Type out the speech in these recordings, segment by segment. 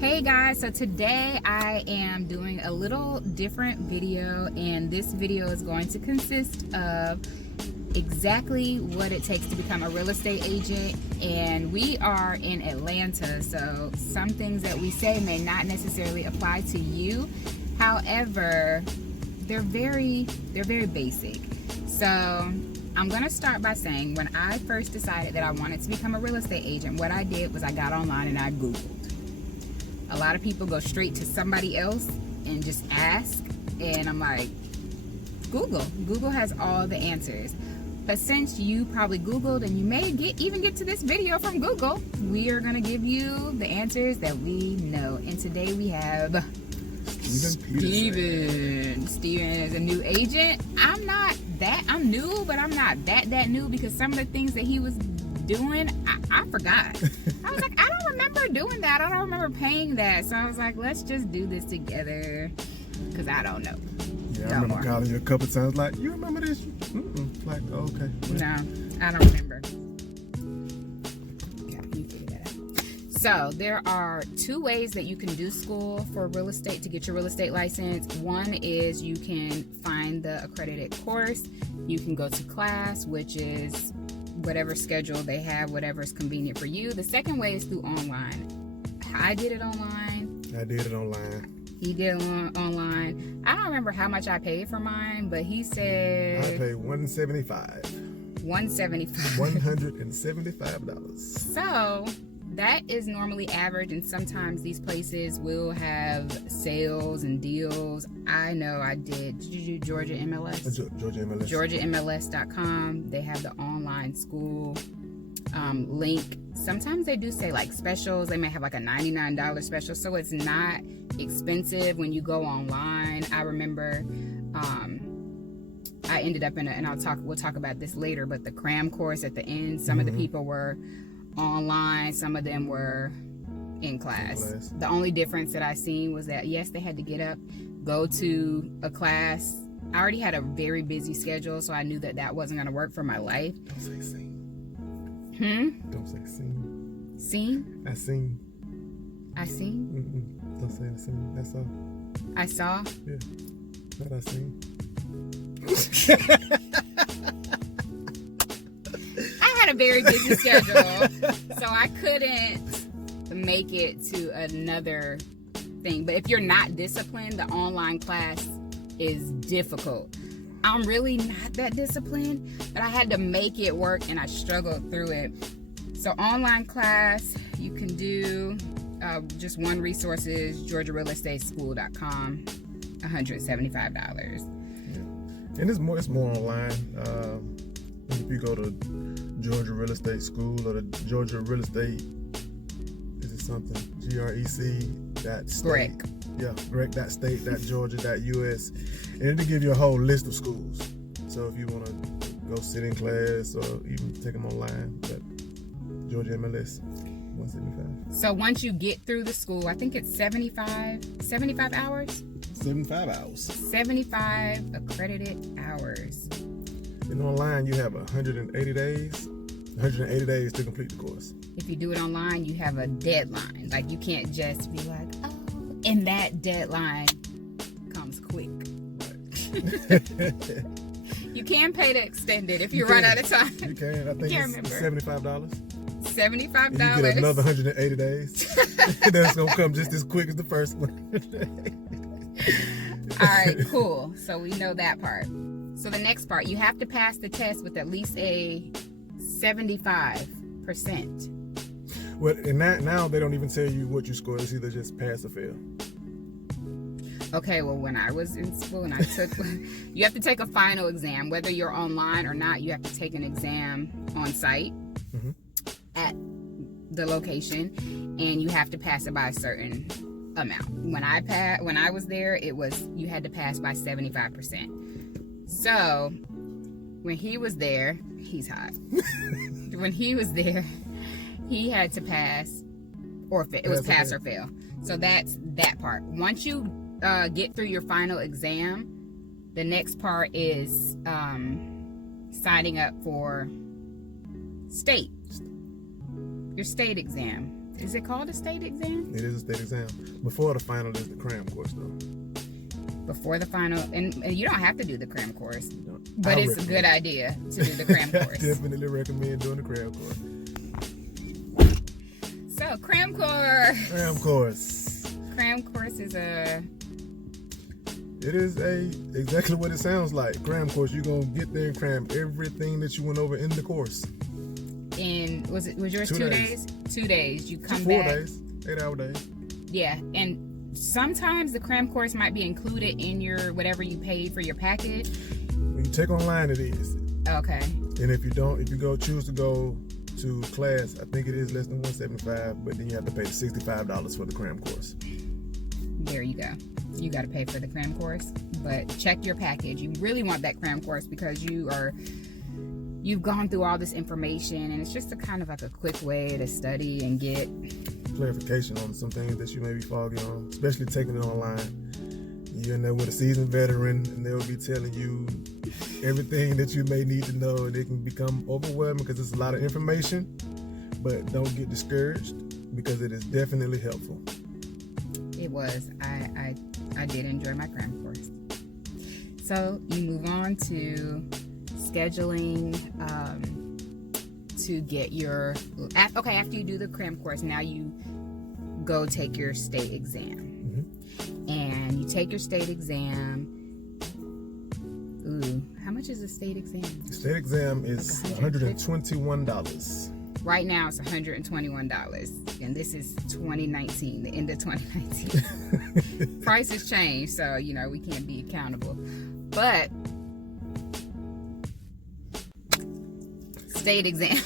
Hey guys, so today I am doing a little different video, and this video is going to consist of exactly what it takes to become a real estate agent. And we are in Atlanta, so some things that we say may not necessarily apply to you. However, they're very basic. So I'm gonna start by saying, when I first decided that I wanted to become a real estate agent, what I did was I got online and I Googled. A lot of people go straight to somebody else and just ask, and I'm like, Google has all the answers. But since you probably Googled and you may even get to this video from Google, we are gonna give you the answers that we know. And today we have Steven. Steven is a new agent. I'm new, but I'm not that new, because some of the things that he was doing, I forgot. I was like, I don't remember doing that. I don't remember paying that. So I was like, let's just do this together, because I don't know. Yeah, I remember calling you a couple times like, you remember this? Like, oh, okay. No, I don't remember. Okay, you figure that out. So there are two ways that you can do school for real estate to get your real estate license. One is you can find the accredited course. You can go to class, which is whatever schedule they have, whatever is convenient for you. The second way is through online. I did it online. I did it online. He did it online. I don't remember how much I paid for mine, but he said I paid $175. $175. So that is normally average, and sometimes these places will have sales and deals. I know I did. Did you do Georgia MLS? Georgia MLS. GeorgiaMLS.com. They have the online school link. Sometimes they do say like specials. They may have like a $99 special, so it's not expensive when you go online. I remember I ended up in and we'll talk about this later, but the cram course at the end, some of the people were online, some of them were in class. The only difference that I seen was that, yes, they had to get up, go to a class. I already had a very busy schedule, so I knew that that wasn't going to work for my life. Don't say seen. Don't say seen. Seen? I seen. I seen? Don't say the seen. That's all. I saw? Yeah. Not I seen. I had a very busy schedule, so I couldn't make it to another thing. But if you're not disciplined, the online class is difficult. I'm really not that disciplined, but I had to make it work, and I struggled through it. So online class, you can do just one resource is GeorgiaRealEstateSchool.com, $175. And it's more online. If you go to Georgia Real Estate School or the Georgia Real Estate, is it something? GREC.state. Greg. Yeah, grec.state.georgia.us. And it'll give you a whole list of schools. So if you want to go sit in class or even take them online, but Georgia MLS, $175. So once you get through the school, I think it's 75 hours? 75 hours. 75 accredited hours. And online, you have 180 days. 180 days to complete the course. If you do it online, you have a deadline. Like, you can't just be like, oh, and that deadline comes quick. Right. You can pay to extend it if you run out of time. You can. I think it's $75. $75. And you get another 180 days. That's going to come just as quick as the first one. All right, cool. So we know that part. So the next part, you have to pass the test with at least a 75%. Well, and now they don't even tell you what you scored. It's either just pass or fail. Okay, well, when I was in school and I took, you have to take a final exam. Whether you're online or not, you have to take an exam on site at the location, and you have to pass it by a certain amount. When I was there, you had to pass by 75%. So when he was there, he's hot. When he was there, he had to pass or fail. It was pass or fail. So that's that part. Once you get through your final exam, the next part is signing up for your state exam. Is it called a state exam? It is a state exam. Before the final is the cram course, though. Before the final, and you don't have to do the cram course, but I it's a good idea to do the cram course. Definitely recommend doing the cram course. So, cram course. Cram course. Cram course is It is exactly what it sounds like. Cram course. You're gonna get there and cram everything that you went over in the course. And was yours 2 days? 2 days. You come 4 back. 4 days, 8-hour days. Yeah, and sometimes the cram course might be included in your whatever you paid for your package. When you check online, it is. Okay. And if you choose to go to class, I think it is less than $175, but then you have to pay $65 for the cram course. There you go. You got to pay for the cram course, but check your package. You really want that cram course because you've gone through all this information, and it's just a kind of like a quick way to study and get clarification on some things that you may be foggy on, especially taking it online. You're in there with a seasoned veteran, and they'll be telling you everything that you may need to know, and it can become overwhelming because it's a lot of information. But don't get discouraged because it is definitely helpful. It was. I did enjoy my cram course. So you move on to scheduling to get your after you do the cram course, now you go take your state exam. And you take your state exam. Ooh, how much is a state exam? The state exam is $121. Right now it's $121, and this is 2019, the end of 2019. Prices change, so we can't be accountable. But state exam.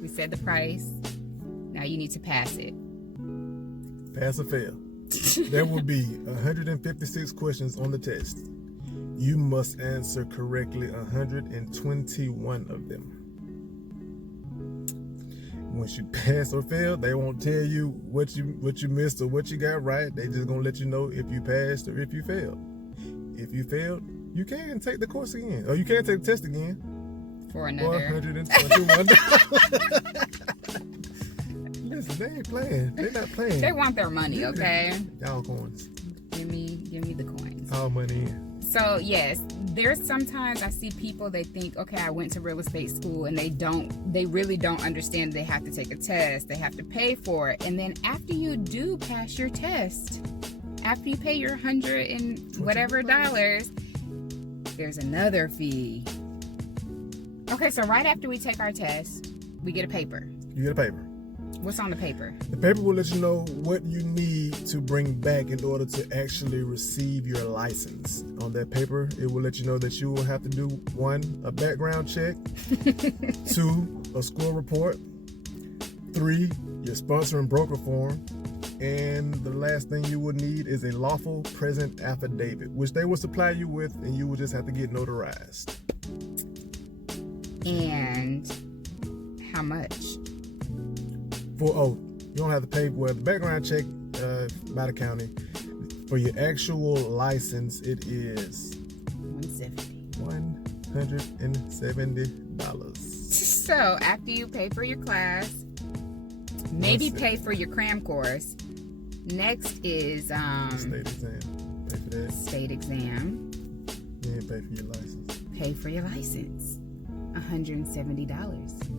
We said the price. Now you need to pass it. Pass or fail. There will be 156 questions on the test. You must answer correctly 121 of them. Once you pass or fail, they won't tell you what you missed or what you got right. They just gonna let you know if you passed or if you failed. If you failed, you can take the course again, or you can take the test again for another $121. Listen, they ain't playing. They're not playing. They want their money, okay? Y'all coins. Give me the coins. All money in. So yes, there's sometimes I see people, they think, okay, I went to real estate school, and they really don't understand they have to take a test, they have to pay for it. And then after you do pass your test, after you pay your $100 and whatever dollars, there's another fee. Okay, so right after we take our test, we get a paper. You get a paper. What's on the paper? The paper will let you know what you need to bring back in order to actually receive your license. On that paper, it will let you know that you will have to do 1, a background check, 2, a score report, 3, your sponsor and broker form, and the last thing you will need is a lawful present affidavit, which they will supply you with, and you will just have to get notarized. And how much? You don't have to pay. Well, the background check by the county. For your actual license, it is $170. So after you pay for your class, maybe pay for your cram course, next is state exam. Pay for that. State exam. Then pay for your license. Pay for your license. $170.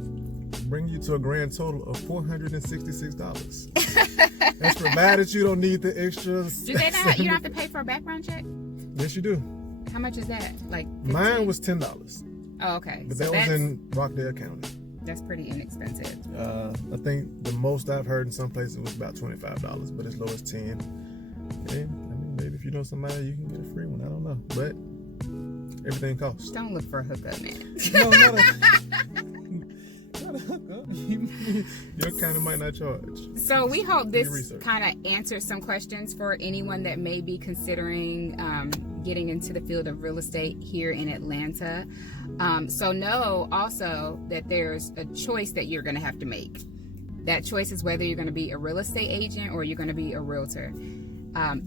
Bring you to a grand total of $466. That's provided you don't need the extras. Do they not? You don't have to pay for a background check? Yes, you do. How much is that? Like 15? Mine was $10. Oh, okay. But that was in Rockdale County. That's pretty inexpensive. I think the most I've heard in some places was about $25, but as low as $10. And I mean, maybe if you know somebody, you can get a free one. I don't know, but everything costs. Don't look for a hookup, man. No, not a hookup. Your kind of might not charge. So we hope this kind of answers some questions for anyone that may be considering getting into the field of real estate here in Atlanta. So know also that there's a choice that you're going to have to make. That choice is whether you're going to be a real estate agent or you're going to be a realtor.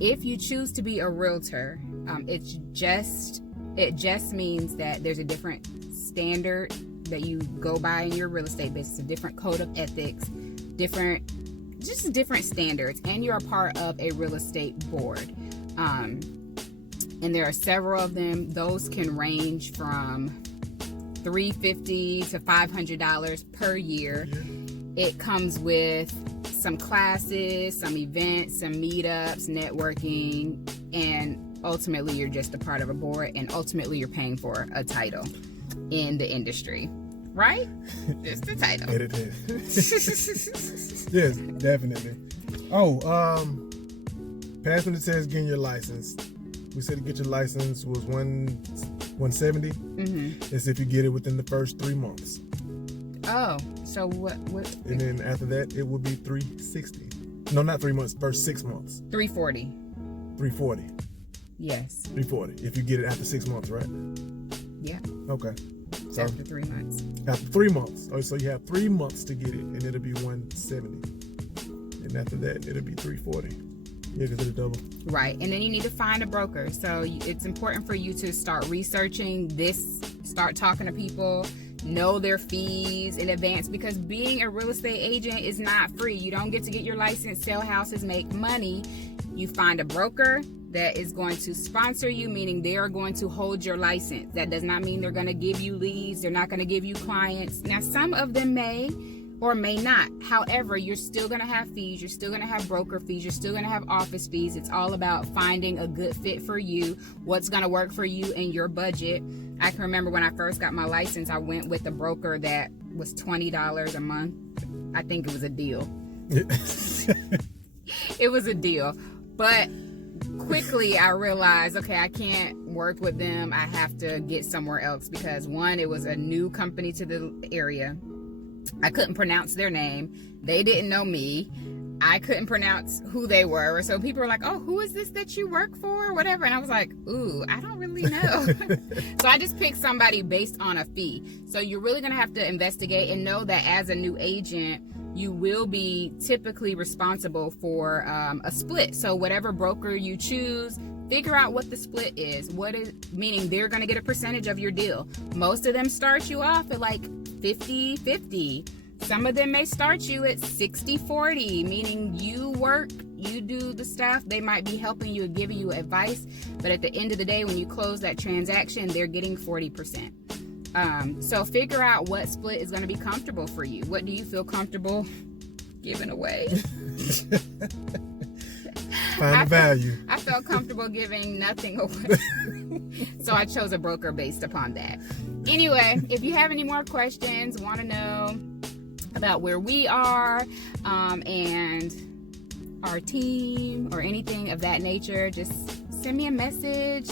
If you choose to be a realtor, it just means that there's a different standard that you go by in your real estate business, a different code of ethics, different standards, and you're a part of a real estate board. And there are several of them. Those can range from $350 to $500 per year. It comes with some classes, some events, some meetups, networking, and ultimately you're just a part of a board, and ultimately you're paying for a title in the industry, right? It's the title. It is. Yes, definitely. Oh, past when it says getting your license, we said to get your license was $170. Mm-hmm. It's if you get it within the first 3 months. Oh, so what? And then after that, it would be $360. No, not 3 months. First 6 months. $340. $340. Yes. $340. If you get it after 6 months, right? Yeah. Okay. So After 3 months. After 3 months. Oh, so you have 3 months to get it, and it'll be $170. And after that, it'll be $340. Yeah, because it'll double. Right, and then you need to find a broker. So it's important for you to start researching this, start talking to people, know their fees in advance, because being a real estate agent is not free. You don't get to get your license, sell houses, make money. You find a broker that is going to sponsor you, meaning they are going to hold your license. That does not mean they're going to give you leads. They're not going to give you clients. Now, some of them may or may not. However, you're still going to have fees. You're still going to have broker fees. You're still going to have office fees. It's all about finding a good fit for you, what's going to work for you and your budget. I can remember when I first got my license, I went with a broker that was $20 a month. I think it was a deal. It was a deal. But quickly I realized, okay, I can't work with them. I have to get somewhere else, because one, it was a new company to the area. I couldn't pronounce their name. They didn't know me. I couldn't pronounce who they were. So people were like, oh, who is this that you work for? Whatever. And I was like, ooh, I don't really know. So I just picked somebody based on a fee. So you're really going to have to investigate and know that as a new agent, you will be typically responsible for a split. So whatever broker you choose, figure out what the split is. Meaning they're going to get a percentage of your deal. Most of them start you off at like 50-50. Some of them may start you at 60-40, meaning you work, you do the stuff. They might be helping you, giving you advice, but at the end of the day, when you close that transaction, they're getting 40%. So figure out what split is going to be comfortable for you. What do you feel comfortable giving away? Find the value. I felt comfortable giving nothing away. So I chose a broker based upon that. Anyway, if you have any more questions, want to know about where we are and our team or anything of that nature, just send me a message.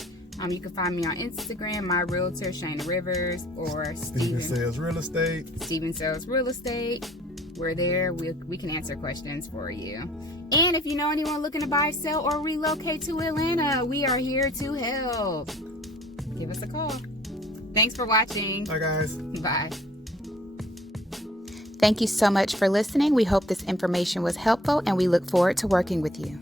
You can find me on Instagram, myrealtorshanarivers, or stevensellsrealestate. We're there. We can answer questions for you. And if you know anyone looking to buy, sell, or relocate to Atlanta, we are here to help. Give us a call. Thanks for watching. Bye, guys. Bye. Thank you so much for listening. We hope this information was helpful, and we look forward to working with you.